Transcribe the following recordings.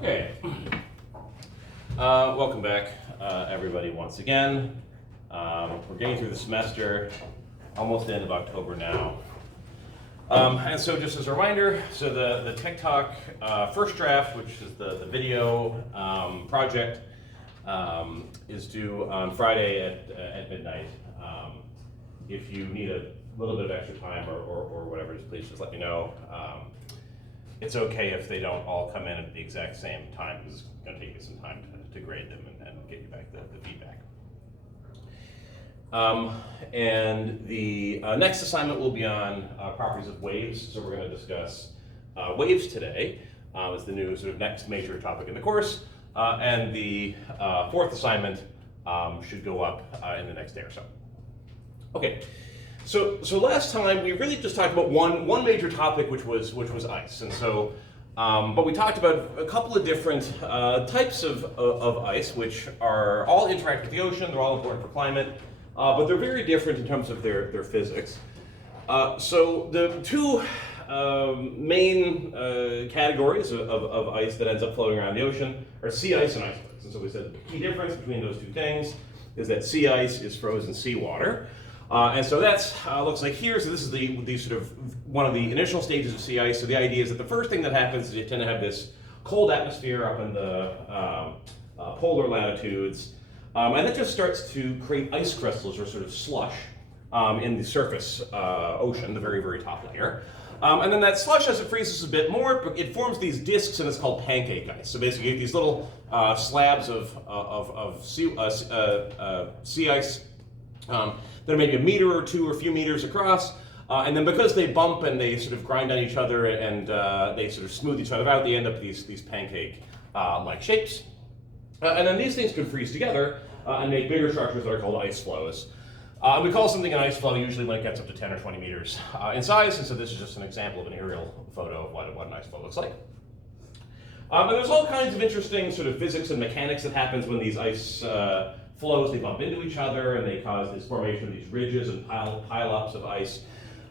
Okay, welcome back, everybody, once again. We're getting through the semester, almost the end of October now. And so just as a reminder, so the TikTok first draft, which is the video project, is due on Friday at midnight. If you need a little bit of extra time or whatever, please just let me know. It's okay if they don't all come in at the exact same time, because it's going to take you some time to grade them and get you back the feedback. And the next assignment will be on properties of waves, so we're going to discuss waves today as the new sort of next major topic in the course, and the fourth assignment should go up in the next day or so. Okay. So last time we really just talked about one major topic, which was ice, and so but we talked about a couple of different types of ice, which are all interact with the ocean. They're all important for climate, but they're very different in terms of their physics. So the two main categories of ice that ends up floating around the ocean are sea ice and icebergs. And so we said the key difference between those two things is that sea ice is frozen seawater. And so that's looks like here. So this is the sort of one of the initial stages of sea ice. So the idea is that the first thing that happens is you tend to have this cold atmosphere up in the polar latitudes, and that just starts to create ice crystals or sort of slush in the surface ocean, the very, very top layer. And then that slush, as it freezes a bit more, it forms these disks, and it's called pancake ice. So basically, you get these little slabs of sea ice. That are maybe a meter or two or a few meters across, and then because they bump and they sort of grind on each other and they sort of smooth each other out, they end up these pancake-like shapes. And then these things can freeze together and make bigger structures that are called ice flows. We call something an ice flow usually when it gets up to 10 or 20 meters in size, and so this is just an example of an aerial photo of what an ice flow looks like. And there's all kinds of interesting sort of physics and mechanics that happens when these ice flows, they bump into each other and they cause this formation of these ridges and pile-ups of ice.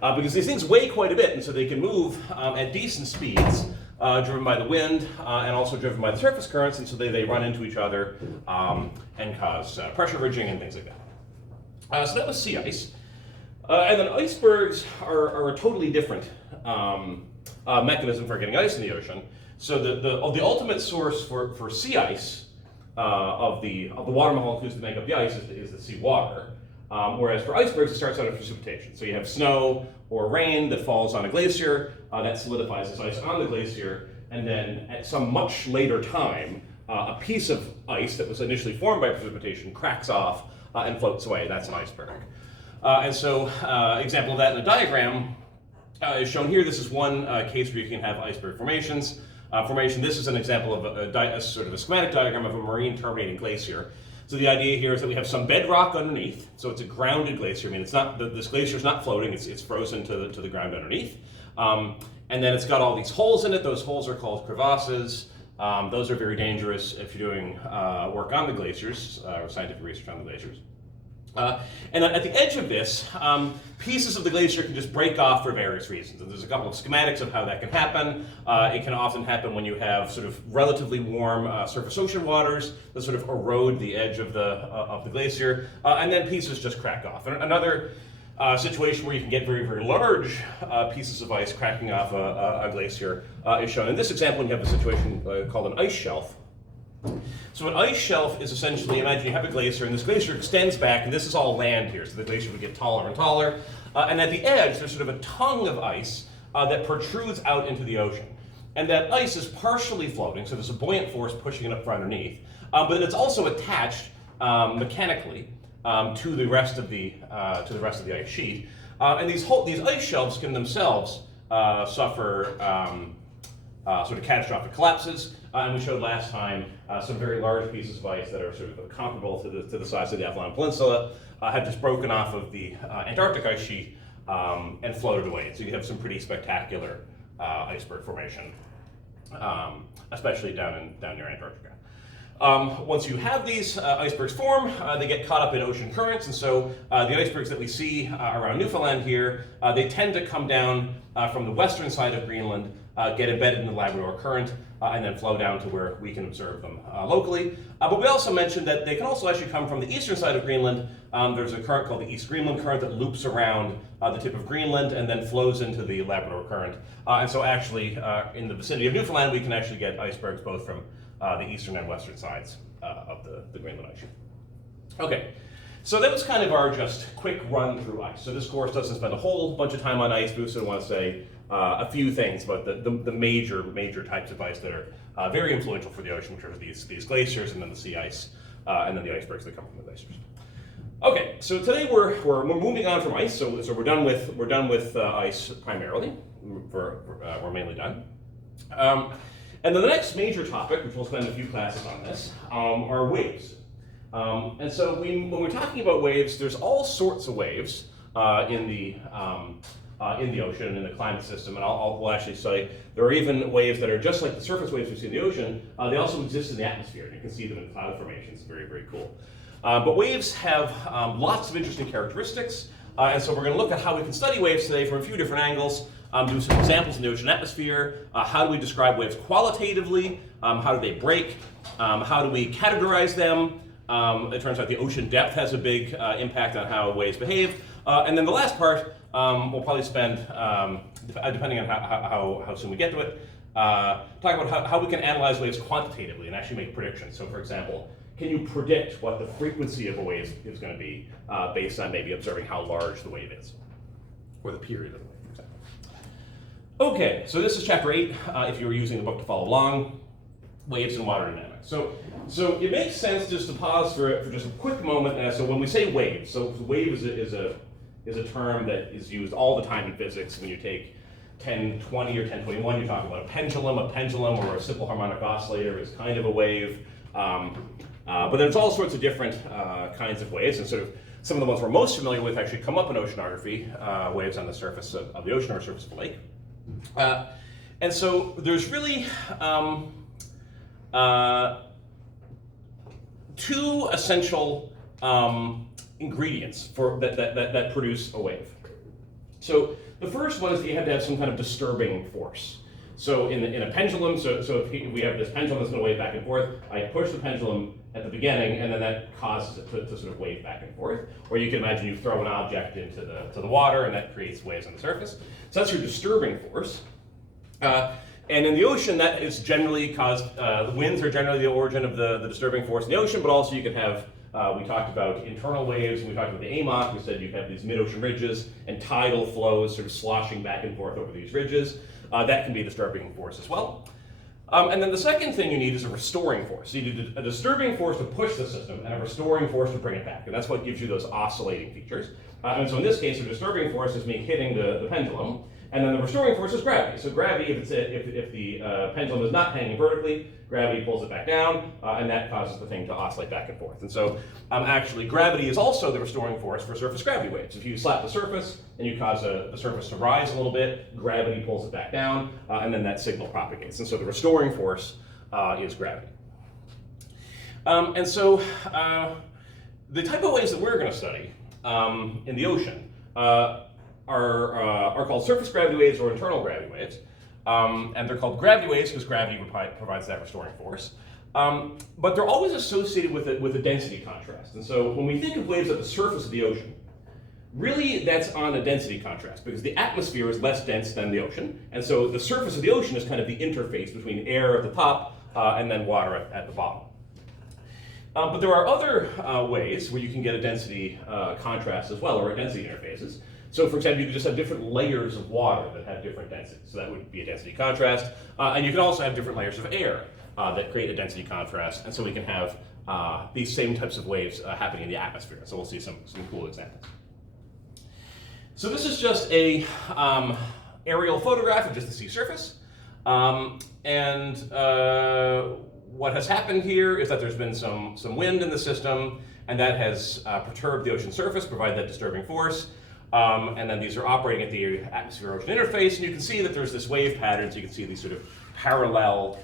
Because these things weigh quite a bit, and so they can move at decent speeds, driven by the wind and also driven by the surface currents, and so they run into each other and cause pressure ridging and things like that. So that was sea ice. And then icebergs are a totally different mechanism for getting ice in the ocean. So the ultimate source for sea ice of the water molecules that make up the ice is the seawater, whereas for icebergs it starts out of precipitation. So you have snow or rain that falls on a glacier, that solidifies this ice on the glacier, and then at some much later time, a piece of ice that was initially formed by precipitation cracks off and floats away. That's an iceberg. And so example of that in a diagram is shown here. This is one case where you can have iceberg formations. This is an example of a sort of a schematic diagram of a marine terminating glacier. So the idea here is that we have some bedrock underneath. So it's a grounded glacier. I mean, it's not this glacier is not floating. It's frozen to the ground underneath. And then it's got all these holes in it. Those holes are called crevasses. Those are very dangerous if you're doing work on the glaciers or scientific research on the glaciers. And at the edge of this, pieces of the glacier can just break off for various reasons. And there's a couple of schematics of how that can happen. It can often happen when you have sort of relatively warm surface ocean waters that sort of erode the edge of the glacier, and then pieces just crack off. And another situation where you can get very, very large pieces of ice cracking off a glacier is shown in this example. You have a situation called an ice shelf. So an ice shelf is essentially, imagine you have a glacier, and this glacier extends back, and this is all land here, so the glacier would get taller and taller. And at the edge, there's sort of a tongue of ice that protrudes out into the ocean. And that ice is partially floating, so there's a buoyant force pushing it up from underneath, but it's also attached mechanically to the rest of the ice sheet. And these ice shelves can themselves suffer sort of catastrophic collapses. And we showed last time some very large pieces of ice that are sort of comparable to the size of the Avalon Peninsula have just broken off of the Antarctic ice sheet and floated away. So you have some pretty spectacular iceberg formation, especially down near Antarctica. Once you have these icebergs form, they get caught up in ocean currents, and so the icebergs that we see around Newfoundland here, they tend to come down from the western side of Greenland get embedded in the Labrador Current, and then flow down to where we can observe them locally. But we also mentioned that they can also actually come from the eastern side of Greenland. There's a current called the East Greenland Current that loops around the tip of Greenland and then flows into the Labrador Current. And so actually, in the vicinity of Newfoundland, we can actually get icebergs both from the eastern and western sides of the Greenland ice sheet. Okay, so that was kind of our just quick run through ice. So this course doesn't spend a whole bunch of time on ice. We also want to say a few things about the major types of ice that are very influential for the ocean, which are these glaciers and then the sea ice, and then the icebergs that come from the glaciers. Okay, so today we're moving on from ice. So we're done with ice primarily. We're mainly done. And then the next major topic, which we'll spend a few classes on this, are waves. And so when we're talking about waves, there's all sorts of waves in the ocean and in the climate system. And we'll actually say there are even waves that are just like the surface waves we see in the ocean. They also exist in the atmosphere, and you can see them in cloud formations. Very, very cool. But waves have lots of interesting characteristics. And so we're going to look at how we can study waves today from a few different angles. Do some examples in the ocean atmosphere. How do we describe waves qualitatively? How do they break? How do we categorize them? It turns out the ocean depth has a big impact on how waves behave. And then the last part, we'll probably spend, depending on how soon we get to it, talk about how we can analyze waves quantitatively and actually make predictions. So for example, can you predict what the frequency of a wave is going to be based on maybe observing how large the wave is, or the period of the wave, for example. Okay, so this is chapter 8, if you were using the book to follow along, waves and water dynamics. So it makes sense just to pause for just a quick moment. So when we say wave, so wave is a term that is used all the time in physics. When you take 1020 or 1021, you're talking about a pendulum. A pendulum or a simple harmonic oscillator is kind of a wave. But there's all sorts of different kinds of waves, and sort of some of the ones we're most familiar with actually come up in oceanography, waves on the surface of the ocean or surface of a lake. And so there's really two essential ingredients that produce a wave. So the first one is that you have to have some kind of disturbing force. So in a pendulum, so if we have this pendulum that's going to wave back and forth, I push the pendulum at the beginning, and then that causes it to sort of wave back and forth. Or you can imagine you throw an object into the water, and that creates waves on the surface. So that's your disturbing force. And in the ocean, that is generally caused, the winds are generally the origin of the disturbing force in the ocean, but also you can have, we talked about internal waves, we talked about the AMOC, we said you have these mid-ocean ridges, and tidal flows sort of sloshing back and forth over these ridges. That can be a disturbing force as well. And then the second thing you need is a restoring force. So you need a disturbing force to push the system and a restoring force to bring it back. And that's what gives you those oscillating features. And so in this case, the disturbing force is me hitting the pendulum. And then the restoring force is gravity. So gravity, if the pendulum is not hanging vertically, gravity pulls it back down, and that causes the thing to oscillate back and forth. And so actually gravity is also the restoring force for surface gravity waves. If you slap the surface and you cause the surface to rise a little bit, gravity pulls it back down, and then that signal propagates. And so the restoring force is gravity. And so the type of waves that we're going to study in the ocean are called surface gravity waves or internal gravity waves. And they're called gravity waves because gravity provides that restoring force. But they're always associated with a density contrast. And so when we think of waves at the surface of the ocean, really that's on a density contrast because the atmosphere is less dense than the ocean. And so the surface of the ocean is kind of the interface between air at the top and then water at the bottom. But there are other ways where you can get a density contrast as well, or density interfaces. So for example, you can just have different layers of water that have different densities. So that would be a density contrast. And you can also have different layers of air that create a density contrast. And so we can have these same types of waves happening in the atmosphere. So we'll see some cool examples. So this is just a aerial photograph of just the sea surface. What has happened here is that there's been some wind in the system, and that has perturbed the ocean surface, provided that disturbing force. And then these are operating at the atmosphere-ocean interface, and you can see that there's this wave pattern. So you can see these sort of parallel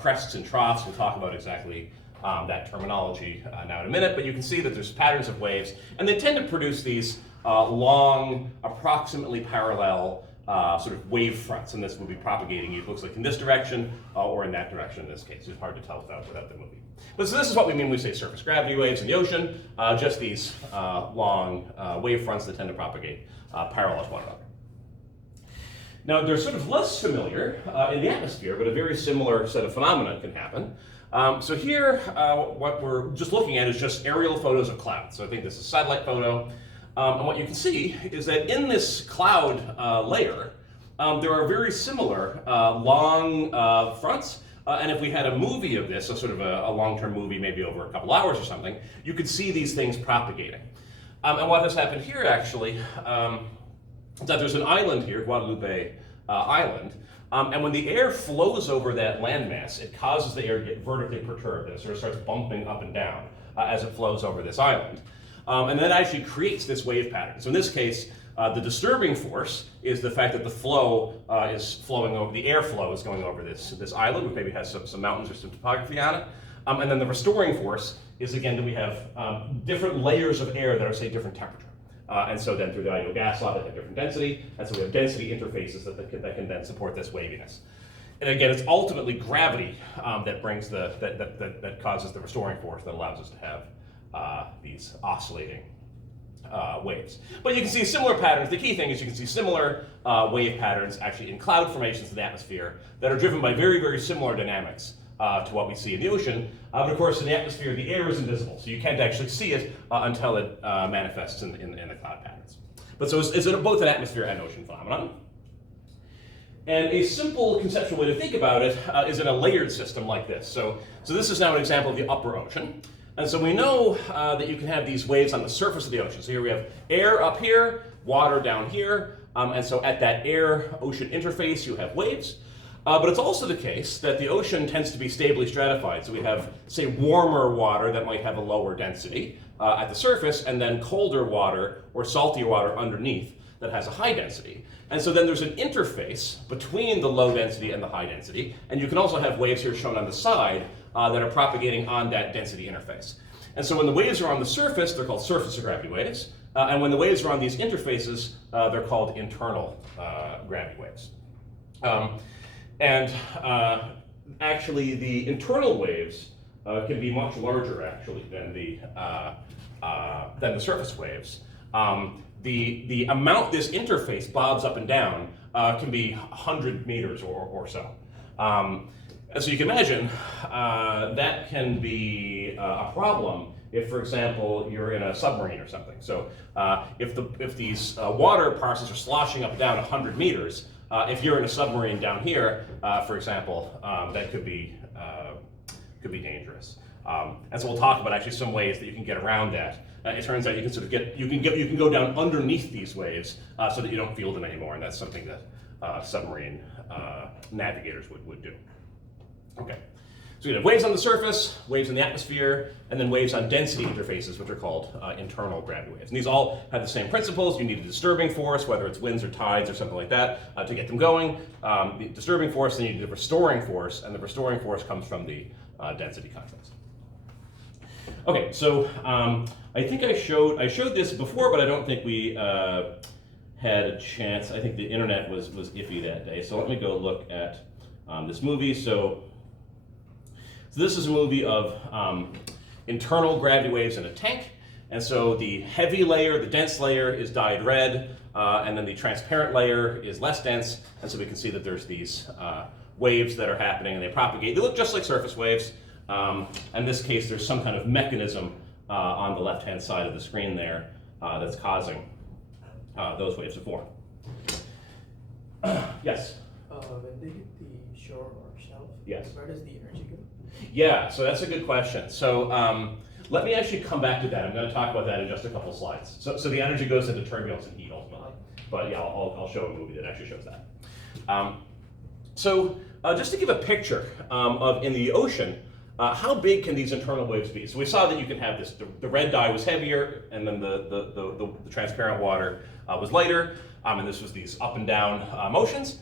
crests and troughs. We'll talk about exactly that terminology now in a minute, but you can see that there's patterns of waves, and they tend to produce these long, approximately parallel sort of wave fronts, and this will be propagating. It looks like in this direction or in that direction in this case. It's hard to tell without the movie. But so this is what we mean when we say surface gravity waves in the ocean, just these long wave fronts that tend to propagate parallel to one another. Now, they're sort of less familiar in the atmosphere, but a very similar set of phenomena can happen. So here, what we're just looking at is just aerial photos of clouds. So I think this is a satellite photo. And what you can see is that in this cloud layer, there are very similar long fronts. And if we had a movie of this, so sort of a long-term movie, maybe over a couple hours or something, you could see these things propagating. And what has happened here, actually, is that there's an island here, Guadalupe Island, and when the air flows over that landmass, it causes the air to get vertically perturbed, and it sort of starts bumping up and down as it flows over this island. And that actually creates this wave pattern. So in this case, the disturbing force is the fact that the flow is flowing over, the airflow is going over this island, which maybe has some mountains or some topography on it. And then the restoring force is, again, that we have different layers of air that are, say, different temperature. And so then through the ideal gas law, they have different density, and so we have density interfaces that can then support this waviness. And again, it's ultimately gravity that brings that causes the restoring force that allows us to have these oscillating waves. But you can see similar patterns. The key thing is you can see similar wave patterns actually in cloud formations in the atmosphere that are driven by very, very similar dynamics to what we see in the ocean. But of course, in the atmosphere, the air is invisible, so you can't actually see it until it manifests in the cloud patterns. But so it's both an atmosphere and ocean phenomenon. And a simple conceptual way to think about it is in a layered system like this. So this is now an example of the upper ocean. And so we know that you can have these waves on the surface of the ocean. So here we have air up here, water down here, and so at that air-ocean interface you have waves. But it's also the case that the ocean tends to be stably stratified. So we have, say, warmer water that might have a lower density at the surface, and then colder water or saltier water underneath that has a high density. And so then there's an interface between the low density and the high density, and you can also have waves here shown on the side that are propagating on that density interface. And so when the waves are on the surface, they're called surface gravity waves, and when the waves are on these interfaces, they're called internal gravity waves. Actually, the internal waves can be much larger, actually, than the surface waves. The amount this interface bobs up and down can be 100 meters or so. And so you can imagine that can be a problem if, for example, you're in a submarine or something. So if these water parcels are sloshing up and down 100 meters, if you're in a submarine down here, for example, that could be dangerous. And so we'll talk about actually some ways that you can get around that. It turns out you can sort of you can go down underneath these waves so that you don't feel them anymore, and that's something that submarine navigators would do. Okay, so you have waves on the surface, waves in the atmosphere, and then waves on density interfaces, which are called internal gravity waves. And these all have the same principles. You need a disturbing force, whether it's winds or tides or something like that, to get them going. The disturbing force, then you need the restoring force, and the restoring force comes from the density contrast. Okay, so I think I showed this before, but I don't think we had a chance. I think the internet was iffy that day. So let me go look at this movie. So this is a movie of internal gravity waves in a tank. And so the heavy layer, the dense layer, is dyed red, and then the transparent layer is less dense. And so we can see that there's these waves that are happening, and they propagate. They look just like surface waves. In this case, there's some kind of mechanism on the left-hand side of the screen there that's causing those waves to form. Yes? When they hit the shore or shelf, yes. Where does the energy go? Yeah, so that's a good question. So let me actually come back to that. I'm going to talk about that in just a couple slides. So the energy goes into turbulence and heat ultimately. But yeah, I'll show a movie that actually shows that. Just to give a picture of in the ocean, how big can these internal waves be? So we saw that you can have this, the red dye was heavier, and then the transparent water was lighter, and this was these up and down motions.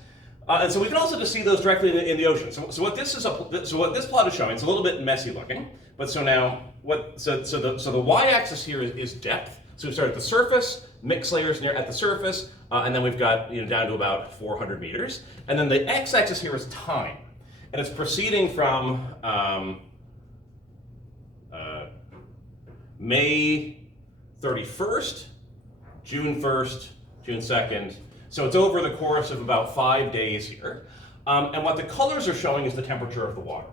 And so we can also just see those directly in the ocean. So what this plot is showing, it's a little bit messy looking, but so now, so the y-axis here is depth. So we start at the surface, mixed layers near at the surface, and then we've got down to about 400 meters. And then the x-axis here is time, and it's proceeding from May 31st, June 1st, June 2nd. So it's over the course of about 5 days here. And what the colors are showing is the temperature of the water.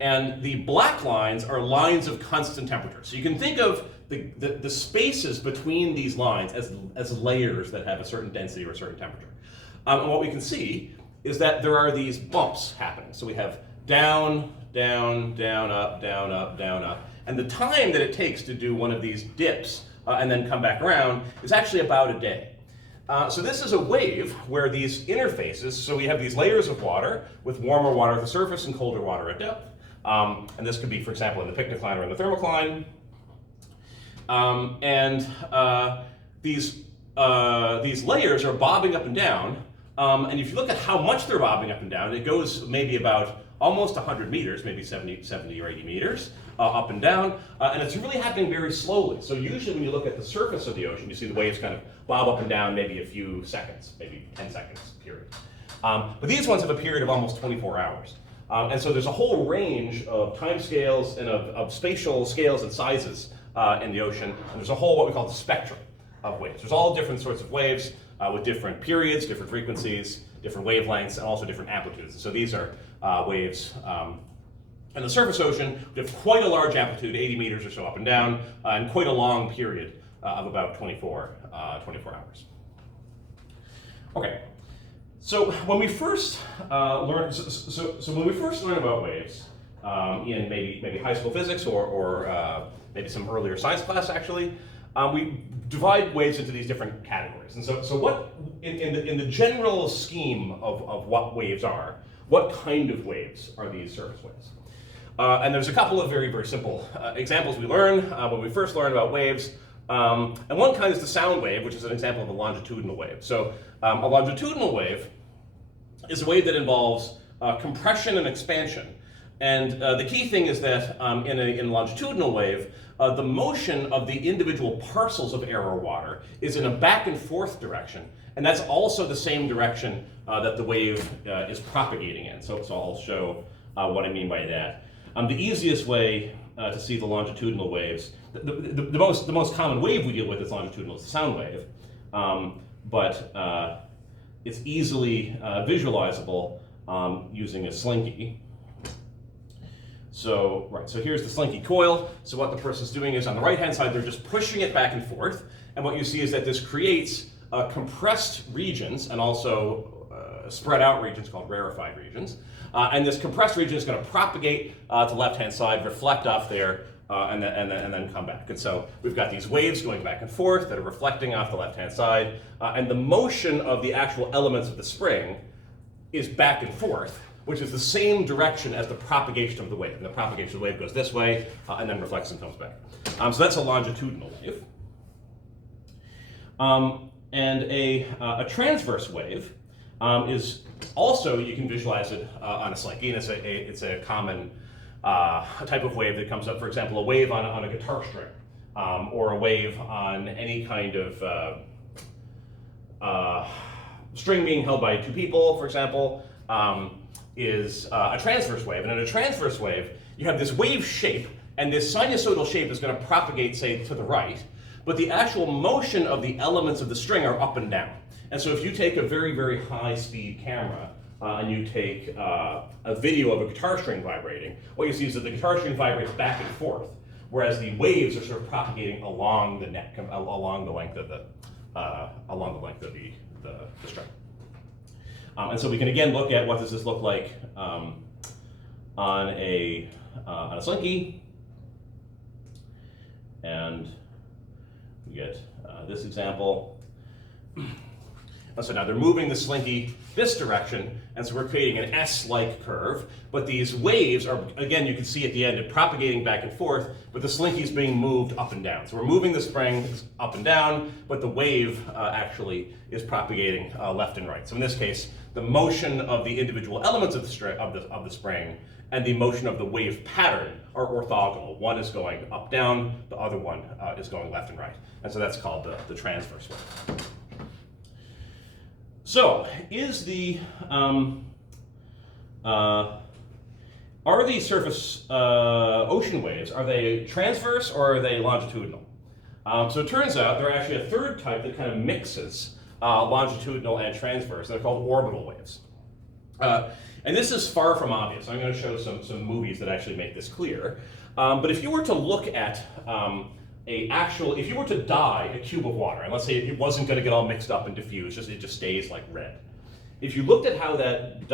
And the black lines are lines of constant temperature. So you can think of the spaces between these lines as layers that have a certain density or a certain temperature. And what we can see is that there are these bumps happening. So we have down, down, down, up, down, up, down, up. And the time that it takes to do one of these dips and then come back around is actually about a day. So this is a wave where these interfaces, so we have these layers of water with warmer water at the surface and colder water at depth. And this could be, for example, in the picnicline or in the thermocline. These layers are bobbing up and down. And if you look at how much they're bobbing up and down, it goes maybe about almost 100 meters, maybe 70 or 80 meters up and down. And it's really happening very slowly. So usually when you look at the surface of the ocean, you see the waves kind of bob up and down maybe a few seconds, maybe 10 seconds period. But these ones have a period of almost 24 hours. And so there's a whole range of time scales and of spatial scales and sizes in the ocean. And there's a whole what we call the spectrum of waves. There's all different sorts of waves with different periods, different frequencies, different wavelengths, and also different amplitudes. So these are waves in the surface ocean. We have quite a large amplitude, 80 meters or so up and down, and quite a long period of about 24 hours. Okay. So when we first learn, when we first learn about waves in maybe high school physics or maybe some earlier science class actually, we divide waves into these different categories. And so what in the general scheme of what waves are, what kind of waves are these surface waves? And there's a couple of very, very simple examples we learn when we first learn about waves. And one kind is the sound wave, which is an example of a longitudinal wave. So a longitudinal wave is a wave that involves compression and expansion. And the key thing is that in a longitudinal wave, the motion of the individual parcels of air or water is in a back and forth direction. And that's also the same direction that the wave is propagating in. So I'll show what I mean by that. The easiest way to see the longitudinal waves, the most common wave we deal with is longitudinal, it's a sound wave. But it's easily visualizable using a slinky. So here's the slinky coil. So what the person's doing is on the right-hand side, they're just pushing it back and forth. And what you see is that this creates compressed regions and also spread out regions called rarefied regions. And this compressed region is going to propagate to the left-hand side, reflect off there, and then come back. And so we've got these waves going back and forth that are reflecting off the left-hand side. And the motion of the actual elements of the spring is back and forth, which is the same direction as the propagation of the wave. And the propagation of the wave goes this way and then reflects and comes back. So that's a longitudinal wave. And a transverse wave is also, you can visualize it on a slinky, and it's a common type of wave that comes up, for example, a wave on a guitar string, or a wave on any kind of string being held by two people, for example, is a transverse wave. And in a transverse wave, you have this wave shape, and this sinusoidal shape is going to propagate, say, to the right, but the actual motion of the elements of the string are up and down. And so if you take a very, very high-speed camera and you take a video of a guitar string vibrating, what you see is that the guitar string vibrates back and forth, whereas the waves are sort of propagating along the neck, along the length of the string. And so we can again look at what does this look like on a slinky, and we get this example. And so now they're moving the slinky this direction, and so we're creating an S-like curve. But these waves are, again, you can see at the end, it propagating back and forth, but the slinky is being moved up and down. So we're moving the springs up and down, but the wave actually is propagating left and right. So in this case, the motion of the individual elements of the spring and the motion of the wave pattern are orthogonal. One is going up, down, the other one is going left and right. And so that's called the transverse wave. So, are the surface ocean waves, are they transverse or are they longitudinal? So it turns out there are actually a third type that kind of mixes longitudinal and transverse. They're called orbital waves. And this is far from obvious. I'm going to show some movies that actually make this clear. But if you were to look at if you were to dye a cube of water, and let's say it wasn't going to get all mixed up and diffused, it just stays like red. If you looked at how that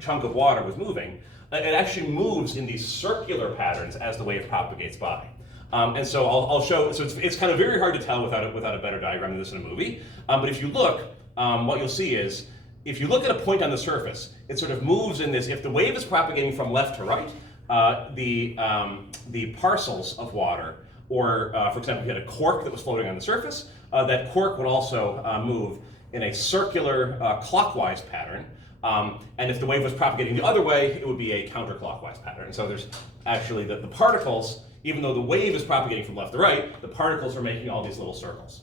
chunk of water was moving, it actually moves in these circular patterns as the wave propagates by. And so I'll show, so it's kind of very hard to tell without a better diagram than this in a movie. But if you look, what you'll see is, if you look at a point on the surface, it sort of moves in this, if the wave is propagating from left to right, the parcels of water, or for example, if you had a cork that was floating on the surface, that cork would also move in a circular clockwise pattern. And if the wave was propagating the other way, it would be a counterclockwise pattern. And so there's actually the particles, even though the wave is propagating from left to right, the particles are making all these little circles.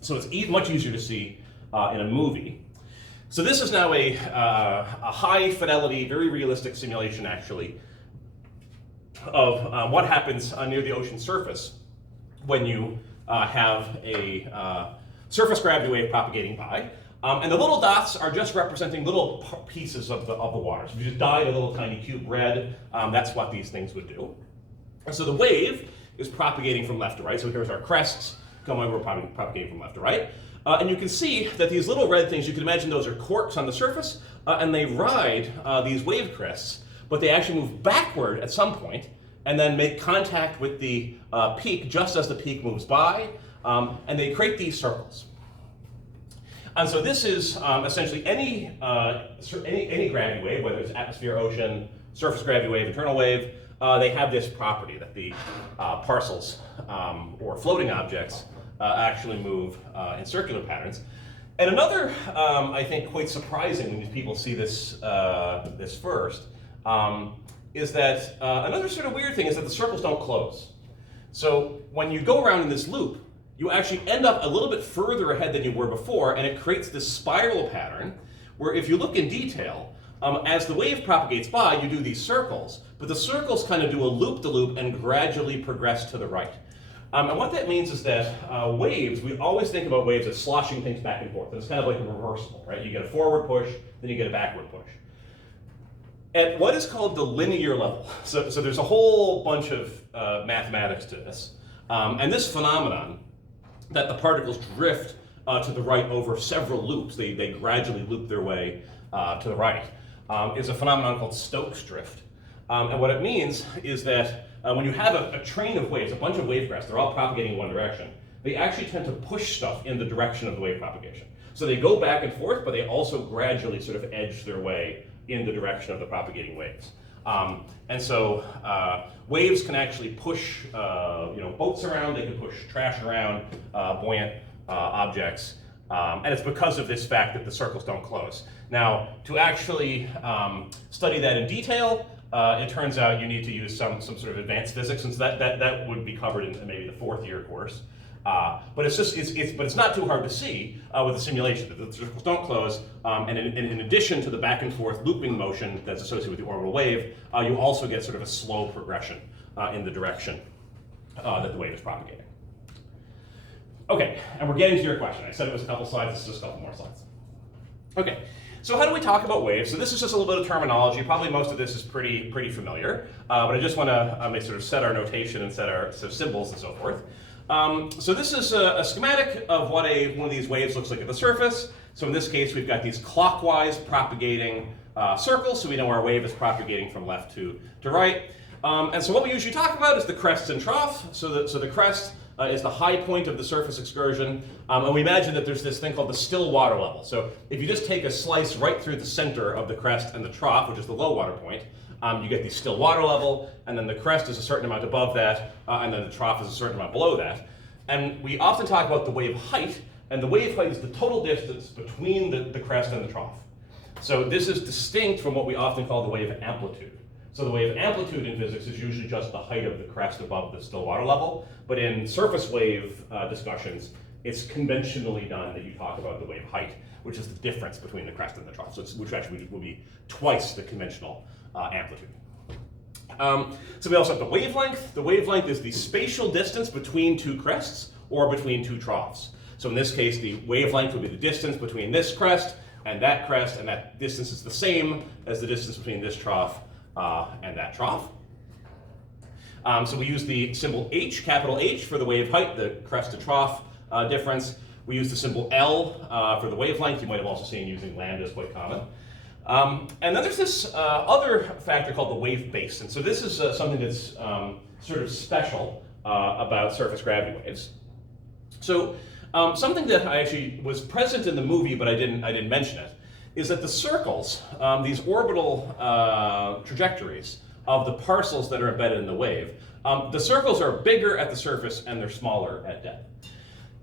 So it's much easier to see in a movie. So this is now a high fidelity, very realistic simulation actually of what happens near the ocean surface when you have a surface gravity wave propagating by. And the little dots are just representing little pieces of the water. So if you just dyed a little tiny cube red, that's what these things would do. And so the wave is propagating from left to right. So here's our crests going over, propagating from left to right. And you can see that these little red things, you can imagine those are corks on the surface, and they ride these wave crests, but they actually move backward at some point and then make contact with the peak just as the peak moves by, and they create these circles. And so this is essentially any gravity wave, whether it's atmosphere, ocean, surface gravity wave, internal wave, they have this property that the parcels or floating objects actually move in circular patterns. And another, I think, quite surprising when people see this first, is that another sort of weird thing is that the circles don't close. So when you go around in this loop, you actually end up a little bit further ahead than you were before, and it creates this spiral pattern where if you look in detail, as the wave propagates by, you do these circles, but the circles kind of do a loop-de-loop and gradually progress to the right. And what that means is that waves, we always think about waves as sloshing things back and forth. And it's kind of like a reversible, right? You get a forward push, then you get a backward push. At what is called the linear level, so there's a whole bunch of mathematics to this, and this phenomenon that the particles drift to the right over several loops, they gradually loop their way to the right, is a phenomenon called Stokes drift. And what it means is that when you have a train of waves, a bunch of wave crests, they're all propagating in one direction, they actually tend to push stuff in the direction of the wave propagation. So they go back and forth, but they also gradually sort of edge their way in the direction of the propagating waves. And so waves can actually push boats around, they can push trash around, buoyant objects, and it's because of this fact that the circles don't close. Now, to actually study that in detail, it turns out you need to use some sort of advanced physics, and so that would be covered in maybe the 4th year course. But it's not too hard to see with the simulation that the circles don't close, and in addition to the back and forth looping motion that's associated with the orbital wave, you also get sort of a slow progression in the direction that the wave is propagating. Okay, and we're getting to your question. I said it was a couple slides, this is just a couple more slides. Okay, so how do we talk about waves? So this is just a little bit of terminology. Probably most of this is pretty familiar, but I just want to sort of set our notation and set our symbols and so forth. So this is a schematic of what one of these waves looks like at the surface. So in this case, we've got these clockwise propagating circles, so we know our wave is propagating from left to right. And so what we usually talk about is the crests and trough. So the crest is the high point of the surface excursion, and we imagine that there's this thing called the still water level. So if you just take a slice right through the center of the crest and the trough, which is the low water point, you get the still water level, and then the crest is a certain amount above that, and then the trough is a certain amount below that. And we often talk about the wave height, and the wave height is the total distance between the crest and the trough. So this is distinct from what we often call the wave amplitude. So the wave amplitude in physics is usually just the height of the crest above the still water level, but in surface wave discussions, it's conventionally done that you talk about the wave height, which is the difference between the crest and the trough, which actually will be twice the conventional amplitude. So we also have the wavelength. The wavelength is the spatial distance between two crests or between two troughs. So in this case, the wavelength would be the distance between this crest, and that distance is the same as the distance between this trough and that trough. So we use the symbol H, capital H, for the wave height, the crest to trough difference. We use the symbol L for the wavelength. You might have also seen using lambda is quite common. And then there's this other factor called the wave base. And so this is something that's sort of special about surface gravity waves. So something that I actually was present in the movie, but I didn't mention it, is that the circles, these orbital trajectories of the parcels that are embedded in the wave, the circles are bigger at the surface and they're smaller at depth.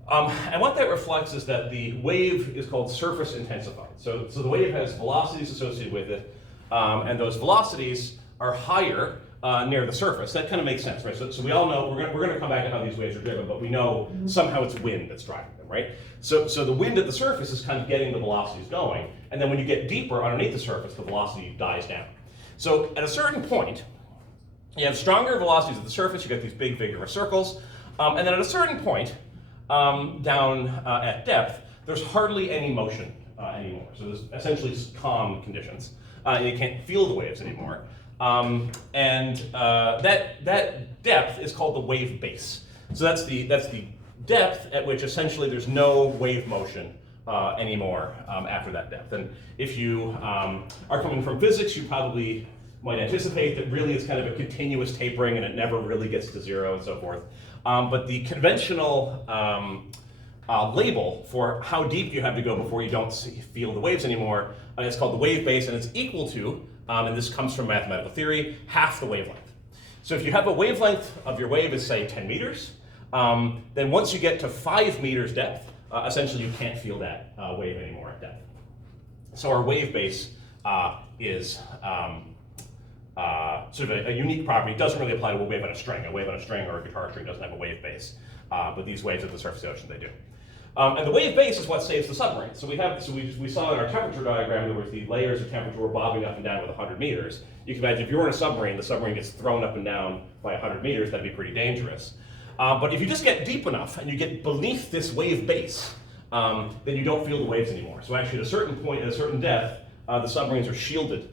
And what that reflects is that the wave is called surface intensified. So the wave has velocities associated with it, and those velocities are higher near the surface. That kind of makes sense, right? So we all know, we're going to come back to how these waves are driven, but we know somehow it's wind that's driving them, right? So the wind at the surface is kind of getting the velocities going, and then when you get deeper underneath the surface, the velocity dies down. So at a certain point, you have stronger velocities at the surface, you get these big, vigorous circles, and then at a certain point, down at depth, there's hardly any motion anymore. So there's essentially calm conditions. You can't feel the waves anymore. And that depth is called the wave base. So that's the depth at which essentially there's no wave motion anymore after that depth. And if you are coming from physics, you probably might anticipate that really it's kind of a continuous tapering and it never really gets to zero and so forth. But the conventional label for how deep you have to go before you don't feel the waves anymore is called the wave base, and it's equal to, and this comes from mathematical theory, half the wavelength. So if you have a wavelength of your wave is, say, 10 meters, then once you get to 5 meters depth, essentially you can't feel that wave anymore at depth. So our wave base is sort of a unique property. It doesn't really apply to a wave on a string. A wave on a string or a guitar string doesn't have a wave base, but these waves at the surface of the ocean, they do. And the wave base is what saves the submarine. So we saw in our temperature diagram there was the layers of temperature were bobbing up and down with 100 meters. You can imagine if you're in a submarine, the submarine gets thrown up and down by 100 meters, that'd be pretty dangerous. But if you just get deep enough and you get beneath this wave base, then you don't feel the waves anymore. So actually at a certain point, at a certain depth, the submarines are shielded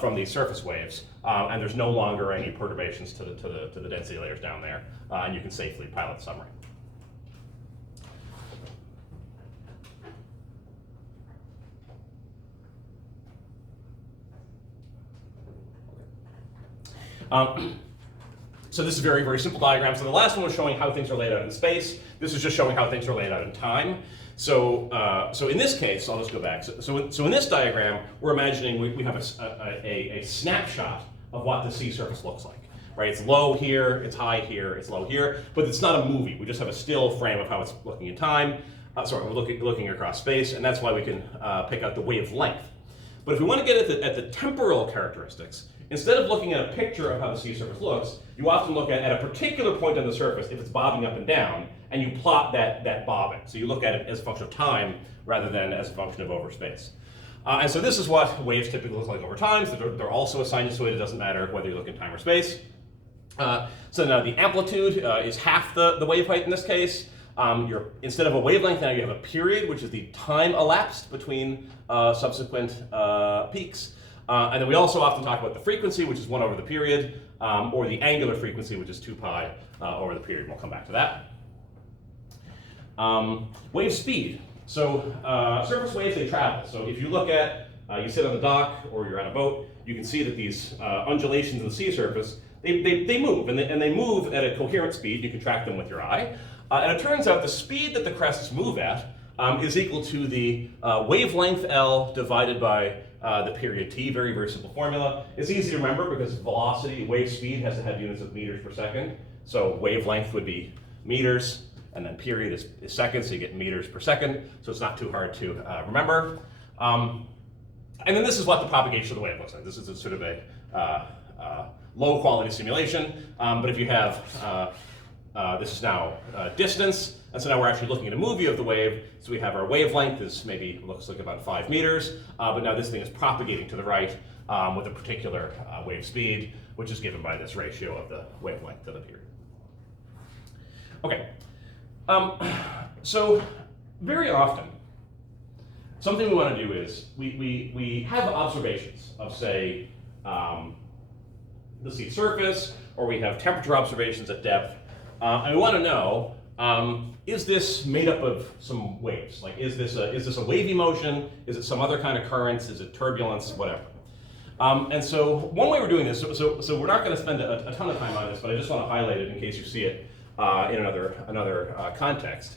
from these surface waves, and there's no longer any perturbations to the density layers down there, and you can safely pilot the submarine. So this is a very, very simple diagram. So the last one was showing how things are laid out in space. This is just showing how things are laid out in time. So in this case, I'll just go back. So in this diagram, we're imagining we have a snapshot of what the sea surface looks like. Right? It's low here, it's high here, it's low here, but it's not a movie. We just have a still frame of how it's looking in time. We're looking across space, and that's why we can pick out the wavelength. But if we want to get at the temporal characteristics, instead of looking at a picture of how the sea surface looks, you often look at a particular point on the surface, if it's bobbing up and down, and you plot that bobbing. So you look at it as a function of time rather than as a function of over space. And so this is what waves typically look like over time. So they're also a sinusoid. It doesn't matter whether you look in time or space. So now the amplitude is half the wave height in this case. Instead of a wavelength, now you have a period, which is the time elapsed between subsequent peaks. And then we also often talk about the frequency, which is 1 over the period, or the angular frequency, which is 2 pi over the period. We'll come back to that. Wave speed. So surface waves, they travel. So if you look at, you sit on the dock or you're on a boat, you can see that these undulations in the sea surface, they move, and they move at a coherent speed. You can track them with your eye. And it turns out the speed that the crests move at is equal to the wavelength L divided by the period T. Very, very simple formula. It's easy to remember because velocity, wave speed, has to have units of meters per second. So wavelength would be meters, and then period is seconds, so you get meters per second. So it's not too hard to remember. And then this is what the propagation of the wave looks like. This is a sort of a low quality simulation, but if you have, this is now distance, and so now we're actually looking at a movie of the wave. So we have our wavelength is maybe, looks like about 5 meters, but now this thing is propagating to the right with a particular wave speed, which is given by this ratio of the wavelength to the period. Okay, so very often, something we want to do is we have observations of, say, the sea surface, or we have temperature observations at depth, and we want to know, is this made up of some waves? Like, is this a wavy motion? Is it some other kind of currents? Is it turbulence? Whatever. And so one way we're doing this, so we're not going to spend a ton of time on this, but I just want to highlight it in case you see it in another context.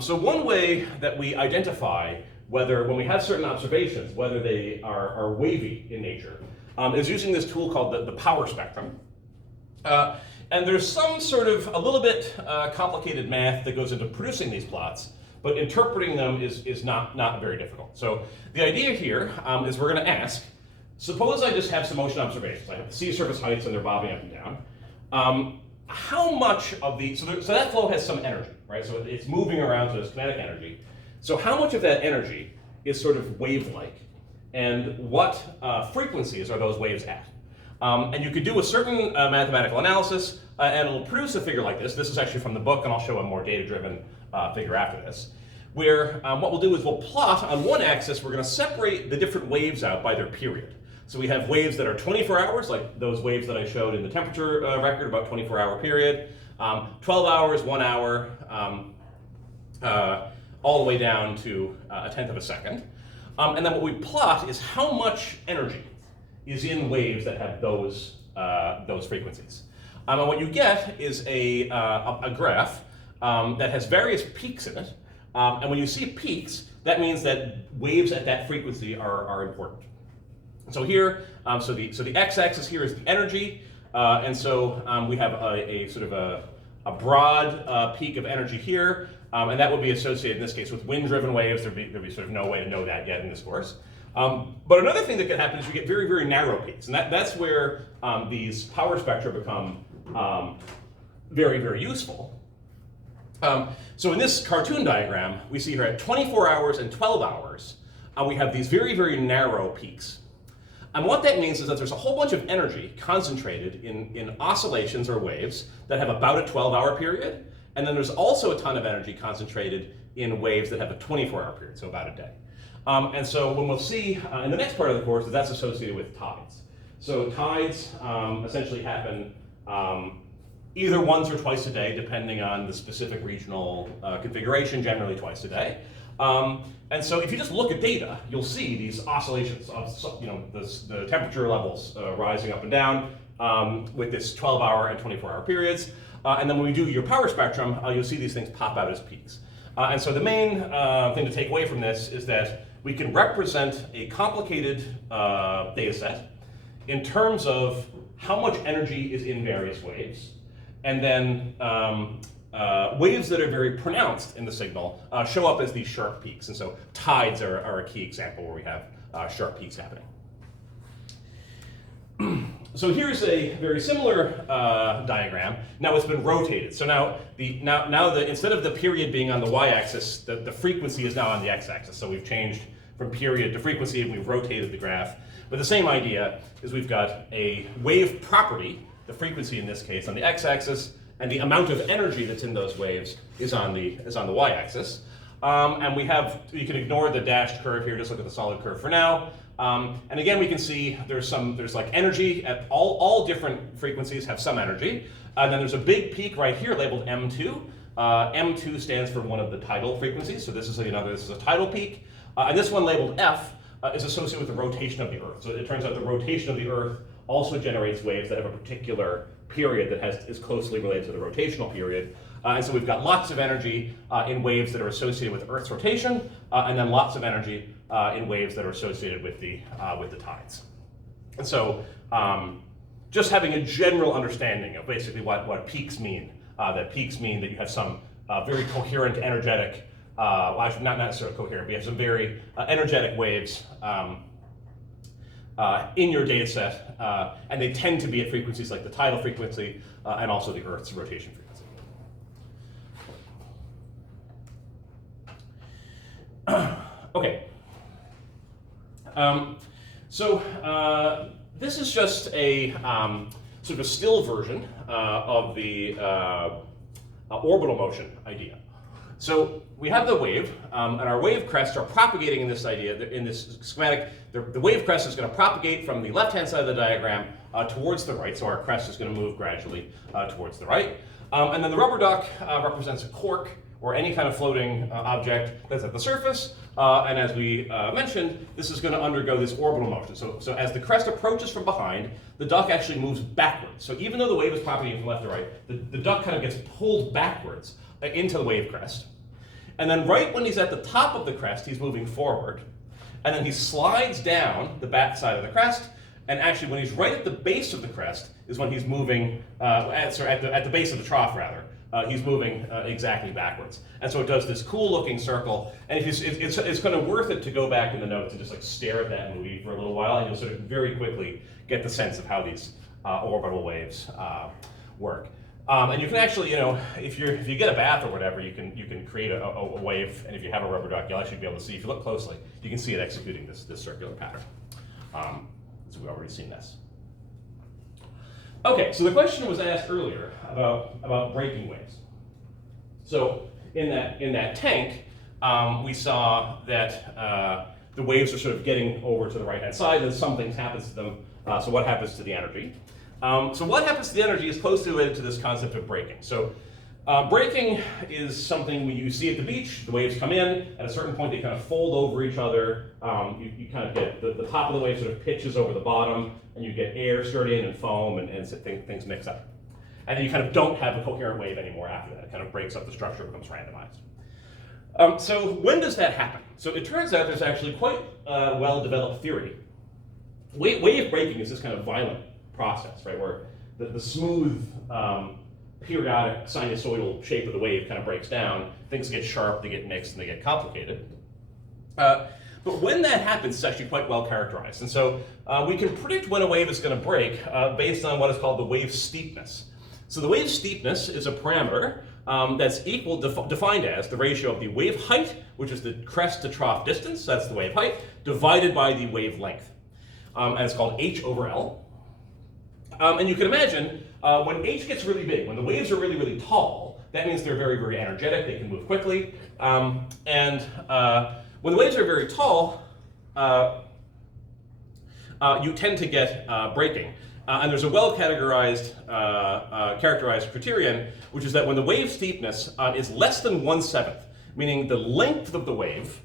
So one way that we identify whether, when we have certain observations, whether they are wavy in nature, is using this tool called the power spectrum. And there's some sort of a little bit complicated math that goes into producing these plots, but interpreting them is not very difficult. So the idea here is we're going to ask, suppose I just have some ocean observations. I have the sea surface heights and they're bobbing up and down. How much of the, so that flow has some energy, right? So it's moving around, so there's kinetic energy. So how much of that energy is sort of wave-like? And what frequencies are those waves at? And you could do a certain mathematical analysis, and it'll produce a figure like this. This is actually from the book, and I'll show a more data-driven figure after this, where what we'll do is we'll plot on one axis, we're going to separate the different waves out by their period. So we have waves that are 24 hours, like those waves that I showed in the temperature record, about 24-hour period, 12 hours, 1 hour, all the way down to a tenth of a second. And then what we plot is how much energy is in waves that have those frequencies. And what you get is a graph that has various peaks in it. And when you see peaks, that means that waves at that frequency are important. So here, so the x-axis here is the energy, and so we have a sort of a broad peak of energy here, and that would be associated in this case with wind-driven waves. There'd be sort of no way to know that yet in this course. But another thing that can happen is you get very, very narrow peaks, and that's where these power spectra become very, very useful. So in this cartoon diagram, we see here at 24 hours and 12 hours, we have these very, very narrow peaks. And what that means is that there's a whole bunch of energy concentrated in oscillations or waves that have about a 12-hour period, and then there's also a ton of energy concentrated in waves that have a 24-hour period, so about a day. And so when we'll see in the next part of the course, that's associated with tides. So tides essentially happen either once or twice a day, depending on the specific regional configuration, generally twice a day. And so if you just look at data, you'll see these oscillations of the temperature levels rising up and down with this 12-hour and 24-hour periods. And then when we do your power spectrum, you'll see these things pop out as peaks. And so the main thing to take away from this is that we can represent a complicated data set in terms of how much energy is in various waves, and then waves that are very pronounced in the signal show up as these sharp peaks. And so tides are a key example where we have sharp peaks happening. So here's a very similar diagram. Now it's been rotated. So now instead of the period being on the y-axis, the frequency is now on the x-axis. So we've changed from period to frequency, and we've rotated the graph. But the same idea is we've got a wave property, the frequency in this case, on the x-axis, and the amount of energy that's in those waves is on the y-axis. And you can ignore the dashed curve here, just look at the solid curve for now. And again, we can see there's like energy at all different frequencies have some energy. And then there's a big peak right here labeled M2. M2 stands for one of the tidal frequencies. So this is a tidal peak. And this one labeled F is associated with the rotation of the Earth. So it turns out the rotation of the Earth also generates waves that have a particular period that is closely related to the rotational period. And so we've got lots of energy in waves that are associated with Earth's rotation, and then lots of energy in waves that are associated with the tides. And so just having a general understanding of basically what peaks mean, that peaks mean that you have some very coherent, energetic, well, actually not necessarily coherent, but you have some very energetic waves in your data set, and they tend to be at frequencies like the tidal frequency and also the Earth's rotation frequency. Okay. This is just a sort of a still version of the orbital motion idea. So we have the wave, and our wave crests are propagating in this idea, in this schematic. The wave crest is going to propagate from the left-hand side of the diagram towards the right, so our crest is going to move gradually towards the right. And then the rubber duck represents a cork, or any kind of floating object that's at the surface. And as we mentioned, this is going to undergo this orbital motion. So as the crest approaches from behind, the duck actually moves backwards. So even though the wave is propagating from left to right, the duck kind of gets pulled backwards into the wave crest. And then right when he's at the top of the crest, he's moving forward. And then he slides down the back side of the crest. And actually, when he's right at the base of the crest is when he's moving, at the base of the trough, rather. He's moving exactly backwards. And so it does this cool looking circle. And if it's kind of worth it to go back in the notes and just like stare at that movie for a little while, and you'll sort of very quickly get the sense of how these orbital waves work. And you can actually, if you get a bath or whatever, you can create a wave, and if you have a rubber duck, you'll actually be able to see, if you look closely, you can see it executing this circular pattern. So we've already seen this. Okay, so the question was asked earlier about braking waves. So in that tank, we saw that the waves are sort of getting over to the right-hand side, and something happens to them. So what happens to the energy? So what happens to the energy is closely related to this concept of braking. So braking is something you see at the beach. The waves come in. At a certain point, they kind of fold over each other. You kind of get the top of the wave sort of pitches over the bottom, and you get air stirred in and foam, and things mix up. And then you kind of don't have a coherent wave anymore after that. It kind of breaks up the structure, becomes randomized. So when does that happen? So it turns out there's actually quite a well-developed theory. Wave braking is this kind of violent process, right, where the smooth periodic sinusoidal shape of the wave kind of breaks down, things get sharp, they get mixed, and they get complicated. But when that happens, it's actually quite well characterized. And so we can predict when a wave is going to break based on what is called the wave steepness. So the wave steepness is a parameter that's defined as the ratio of the wave height, which is the crest to trough distance, that's the wave height, divided by the wave length. And it's called h over L. And you can imagine when h gets really big, when the waves are really, really tall, that means they're very, very energetic, they can move quickly. When the waves are very tall, you tend to get braking. And there's a well-categorized, characterized criterion, which is that when the wave steepness is less than 1/7, meaning the length of the wave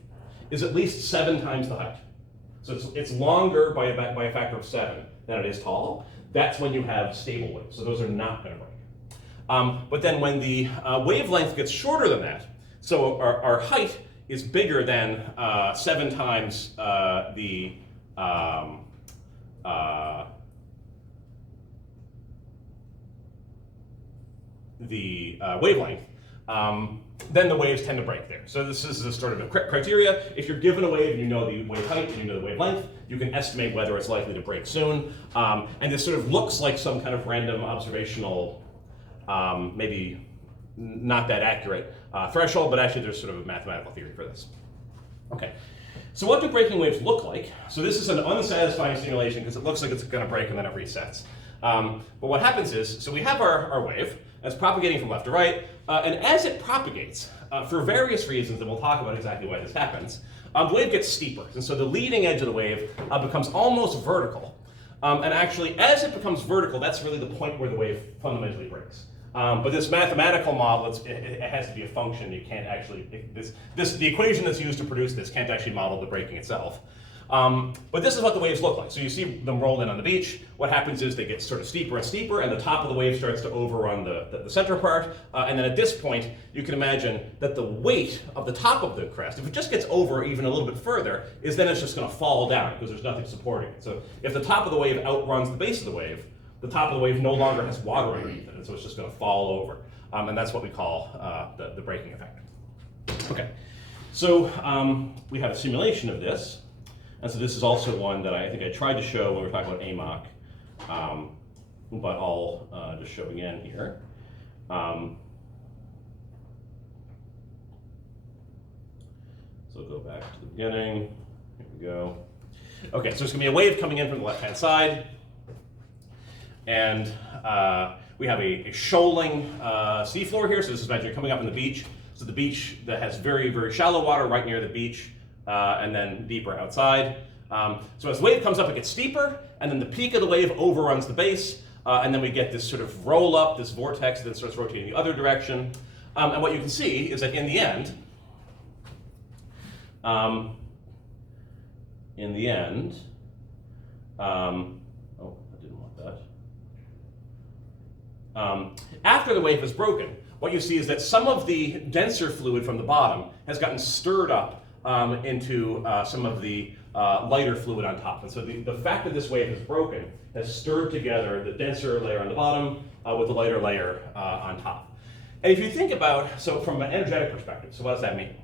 is at least 7 times the height. So it's longer by a factor of 7 than it is tall. That's when you have stable waves. So those are not going to break. But then when the wavelength gets shorter than that, so our height is bigger than 7 times the wavelength, then the waves tend to break there. So this is a sort of a criteria. If you're given a wave and you know the wave height and you know the wavelength, you can estimate whether it's likely to break soon. And this sort of looks like some kind of random observational, maybe not that accurate threshold, but actually there's sort of a mathematical theory for this. Okay, so what do breaking waves look like? So this is an unsatisfying simulation because it looks like it's going to break and then it resets. But what happens is, so we have our wave, it's propagating from left to right, and as it propagates, for various reasons, and we'll talk about exactly why this happens, the wave gets steeper. And so the leading edge of the wave becomes almost vertical. And actually, as it becomes vertical, that's really the point where the wave fundamentally breaks. But this mathematical model, it has to be a function. You can't actually, the equation that's used to produce this can't actually model the breaking itself. But this is what the waves look like. So you see them roll in on the beach. What happens is they get sort of steeper and steeper, and the top of the wave starts to overrun the center part. And then at this point, you can imagine that the weight of the top of the crest, if it just gets over even a little bit further, is then it's just going to fall down because there's nothing supporting it. So if the top of the wave outruns the base of the wave, the top of the wave no longer has water underneath it, and so it's just going to fall over. And that's what we call the breaking effect. Okay, so we have a simulation of this. And so this is also one that I think I tried to show when we were talking about AMOC, but I'll just show again here. So go back to the beginning. Here we go. Okay, so it's going to be a wave coming in from the left-hand side. And we have a shoaling seafloor here. So this is actually coming up on the beach. So the beach that has very, very shallow water right near the beach, and then deeper outside. So as the wave comes up, it gets steeper, and then the peak of the wave overruns the base, and then we get this sort of roll up, this vortex that starts rotating the other direction. And what you can see is that in the end, oh, I didn't want that. After the wave is broken, what you see is that some of the denser fluid from the bottom has gotten stirred up into some of the lighter fluid on top. And so the fact that this wave is broken has stirred together the denser layer on the bottom with the lighter layer on top. And if you think about, so from an energetic perspective, so what does that mean?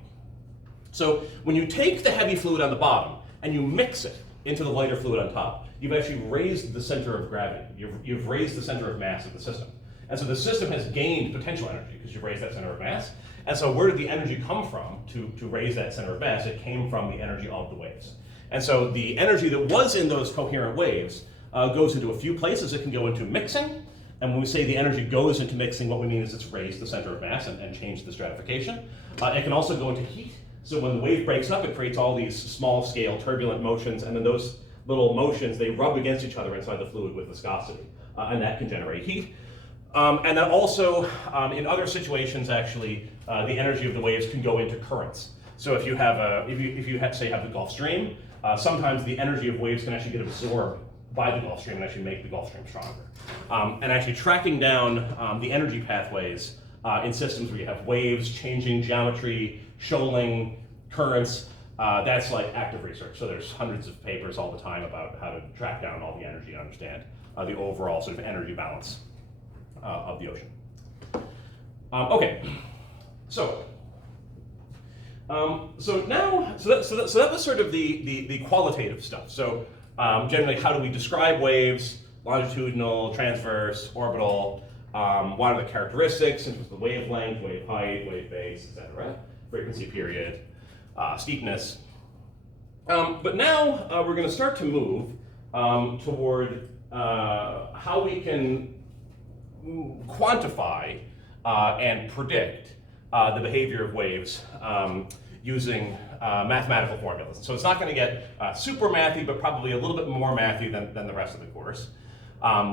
So when you take the heavy fluid on the bottom and you mix it into the lighter fluid on top, you've actually raised the center of gravity. You've raised the center of mass of the system. And so the system has gained potential energy because you've raised that center of mass. And so where did the energy come from to raise that center of mass? It came from the energy of the waves. And so the energy that was in those coherent waves goes into a few places. It can go into mixing. And when we say the energy goes into mixing, what we mean is it's raised the center of mass and changed the stratification. It can also go into heat. So when the wave breaks up, it creates all these small-scale turbulent motions, and then those little motions, they rub against each other inside the fluid with viscosity, and that can generate heat. And then also, in other situations, actually, the energy of the waves can go into currents. So if you have say have the Gulf Stream, sometimes the energy of waves can actually get absorbed by the Gulf Stream and actually make the Gulf Stream stronger. And actually tracking down the energy pathways in systems where you have waves, changing geometry, shoaling, currents, that's like active research. So there's hundreds of papers all the time about how to track down all the energy and understand the overall sort of energy balance of the ocean. Okay, so that was sort of the qualitative stuff. So generally, how do we describe waves? Longitudinal, transverse, orbital. What are the characteristics in terms of the wavelength, wave height, wave base, etc. Frequency period, steepness. But now we're going to start to move toward how we can quantify and predict the behavior of waves using mathematical formulas. So it's not going to get super mathy, but probably a little bit more mathy than the rest of the course.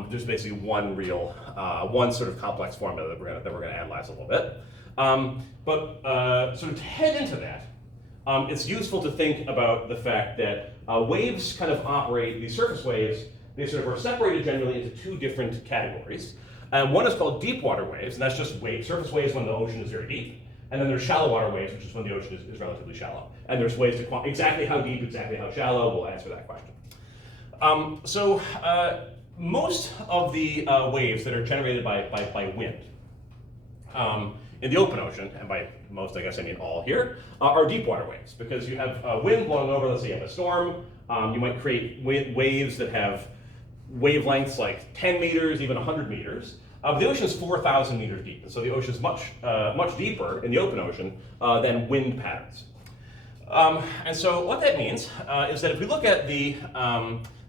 There's basically one sort of complex formula that we're going to analyze a little bit. But sort of to head into that, it's useful to think about the fact that waves kind of operate, these surface waves, they sort of are separated generally into two different categories. And one is called deep water waves, and that's just surface waves when the ocean is very deep. And then there's shallow water waves, which is when the ocean is relatively shallow. And there's ways to quantify exactly how deep, exactly how shallow. We'll answer that question. Most of the waves that are generated by wind in the open ocean, and by most I guess I mean all here, are deep water waves, because you have wind blowing over. Let's say you have a storm. You might create waves that have wavelengths like 10 meters, even 100 meters. The ocean is 4,000 meters deep, and so the ocean is much deeper in the open ocean than wind patterns. And so what that means is that if we look at the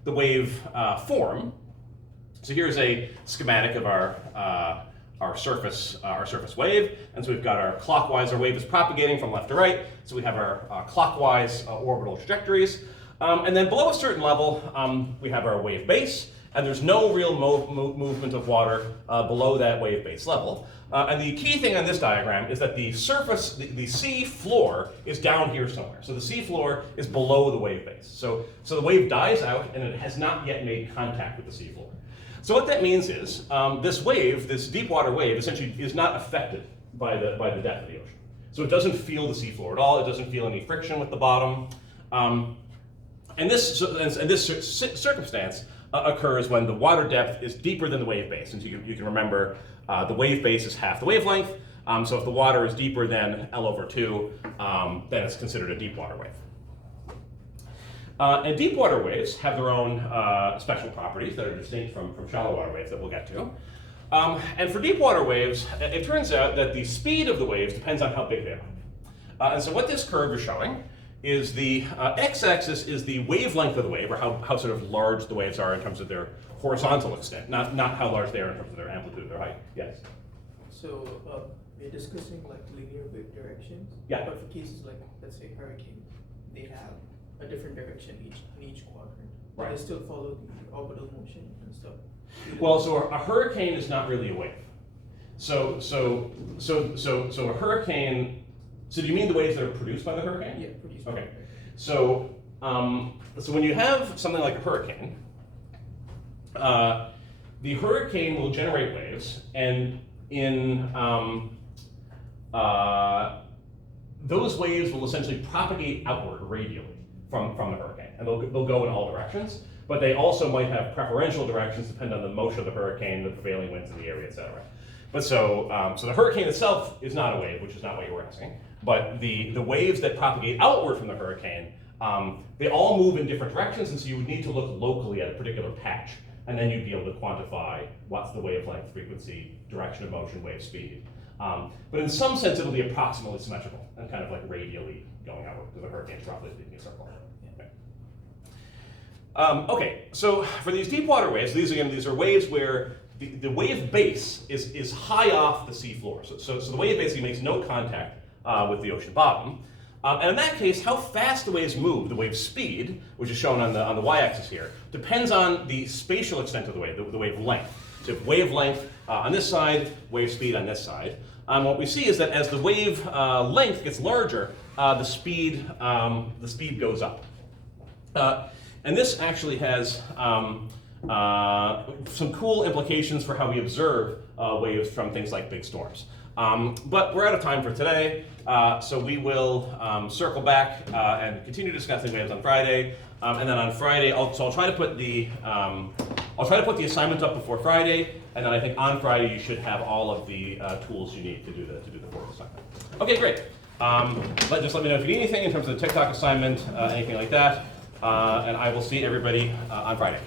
wave form, so here's a schematic of our surface wave, and so we've got our clockwise. Our wave is propagating from left to right, so we have our clockwise orbital trajectories, and then below a certain level, we have our wave base, and there's no real movement of water below that wave base level. And the key thing on this diagram is that the surface, the sea floor, is down here somewhere. So the sea floor is below the wave base. So the wave dies out, and it has not yet made contact with the sea floor. So what that means is this wave, this deep water wave, essentially is not affected by the depth of the ocean. So it doesn't feel the seafloor at all. It doesn't feel any friction with the bottom. And this circumstance occurs when the water depth is deeper than the wave base. And so you can remember the wave base is half the wavelength. So if the water is deeper than L/2, then it's considered a deep water wave. And deep water waves have their own special properties that are distinct from shallow water waves that we'll get to. And for deep water waves, it turns out that the speed of the waves depends on how big they are. And so what this curve is showing is the x-axis is the wavelength of the wave, or how sort of large the waves are in terms of their horizontal extent, not how large they are in terms of their amplitude or their height. Yes? So we're discussing like linear wave directions. Yeah. But for cases like, let's say, hurricane, they have a different direction in each quadrant. But Right. they still follow the orbital motion and stuff. Well, so a hurricane is not really a wave. So a hurricane. So do you mean the waves that are produced by the hurricane? Yeah, produced by Okay. the hurricane. So so when you have something like a hurricane, the hurricane will generate waves, and in those waves will essentially propagate outward radially from the hurricane, and they'll go in all directions. But they also might have preferential directions depending on the motion of the hurricane, the prevailing winds in the area, etc. But so the hurricane itself is not a wave, which is not what you were asking. But the waves that propagate outward from the hurricane, they all move in different directions, and so you would need to look locally at a particular patch, and then you'd be able to quantify what's the wavelength, frequency, direction of motion, wave speed. But in some sense, it'll be approximately symmetrical and kind of like radially going outward, because the hurricane's roughly speaking a circle. Okay, so for these deep water waves, these are waves where the wave base is high off the sea floor. So the wave basically makes no contact with the ocean bottom. And in that case, how fast the waves move, the wave speed, which is shown on the y-axis here, depends on the spatial extent of the wave, the wave length. So if wavelength on this side, wave speed on this side. What we see is that as the wave length gets larger, the speed goes up. And this actually has some cool implications for how we observe waves from things like big storms. But we're out of time for today, so we will circle back and continue discussing waves on Friday. And then on Friday, I'll try to put the assignment up before Friday, and then I think on Friday you should have all of the tools you need to do the fourth assignment. Okay, great. Just let me know if you need anything in terms of the TikTok assignment, anything like that. And I will see everybody on Friday.